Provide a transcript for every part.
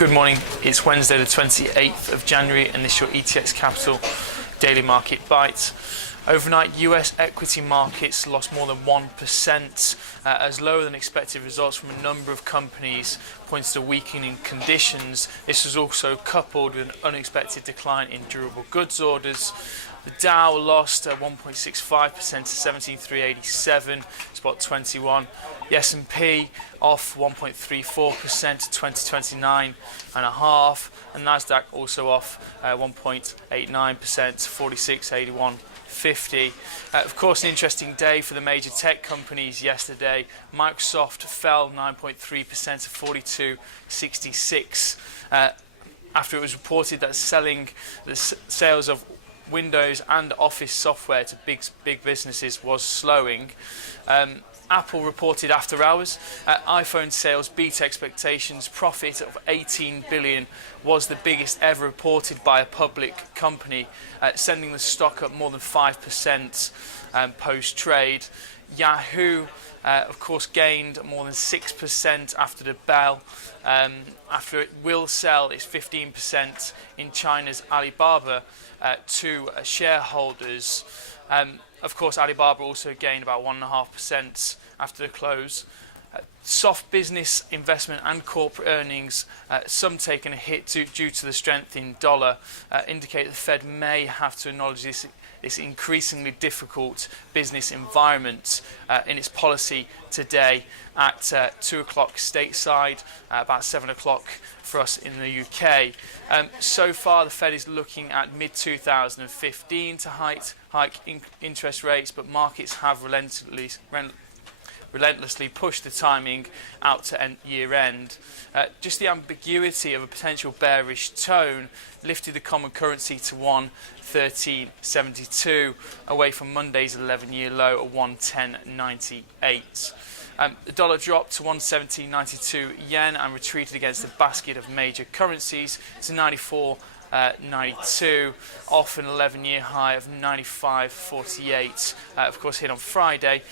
Good morning, it's Wednesday the 28th of January and this is your ETX Capital Daily Market Bite. Overnight, US equity markets lost more than 1% as lower than expected results from a number of companies points to weakening conditions. This was also coupled with an unexpected decline in durable goods orders. The Dow lost 1.65% to 17,387, spot 21. The S&P off 1.34% to 2029.5, and Nasdaq also off 1.89% to 4681.50. Of course, an interesting day for the major tech companies yesterday. Microsoft fell 9.3% to 42.66 after it was reported that the sales of Windows and Office software to big businesses was slowing. Apple reported after hours. iPhone sales beat expectations. Profit of $18 billion was the biggest ever reported by a public company, sending the stock up more than 5% post-trade. Yahoo, of course, gained more than 6% after the bell, after it will sell its 15% in China's Alibaba to shareholders. Of course, Alibaba also gained about 1.5% after the close. Soft business investment and corporate earnings, some taking a hit due to the strength in dollar, indicate the Fed may have to acknowledge this increasingly difficult business environment in its policy today at 2 o'clock stateside, about 7 o'clock for us in the UK. So far, the Fed is looking at mid-2015 to hike interest rates, but markets have relentlessly pushed the timing out to year end. Just the ambiguity of a potential bearish tone lifted the common currency to 113.72 away from Monday's 11-year low of 110.98. The dollar dropped to 117.92 yen and retreated against a basket of major currencies to 94.92, off an 11-year high of 95.48, of course hit on Friday.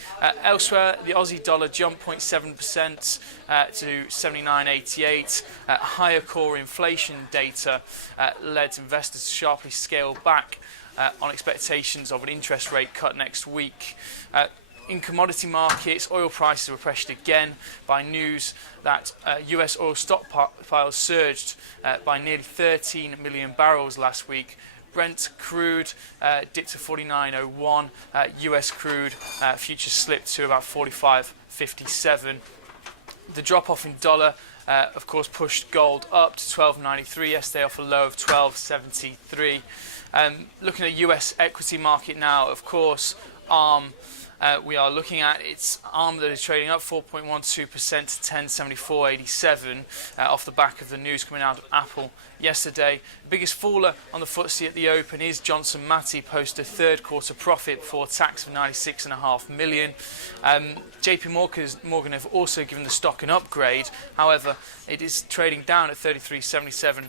Elsewhere, the Aussie dollar jumped 0.7% to 79.88. Higher core inflation data led investors to sharply scale back on expectations of an interest rate cut next week. In commodity markets, oil prices were pressured again by news that US oil stockpiles surged by nearly 13 million barrels last week. Brent crude dipped to 49.01. US crude futures slipped to about 45.57. The drop-off in dollar, of course, pushed gold up to 12.93 yesterday off a low of 12.73. Looking at US equity market now, of course, we are looking at its ARM that is trading up 4.12% to 1074.87 off the back of the news coming out of Apple yesterday. The biggest faller on the FTSE at the open is Johnson Matthey, posted a third quarter profit before tax of $96.5 million. JP Morgan have also given the stock an upgrade. However, it is trading down at 33.77,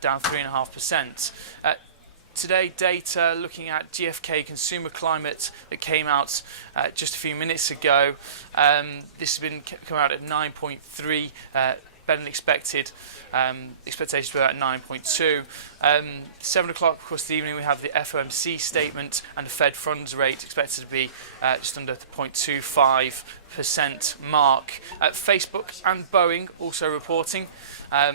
down 3.5%. Today, data looking at GfK consumer climate that came out just a few minutes ago. This has been come out at 9.3, better than expected. Expectations were at 9.2. 7 o'clock, of course, the evening, we have the FOMC statement and the Fed funds rate expected to be just under the 0.25% mark. Facebook and Boeing also reporting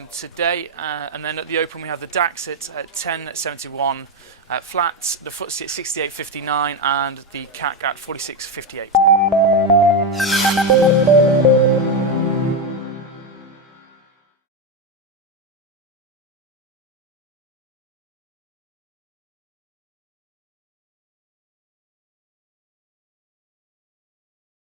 today, and then at the open we have the DAX at 1071 flat, the FTSE at 68.59 and the CAC at 46.58.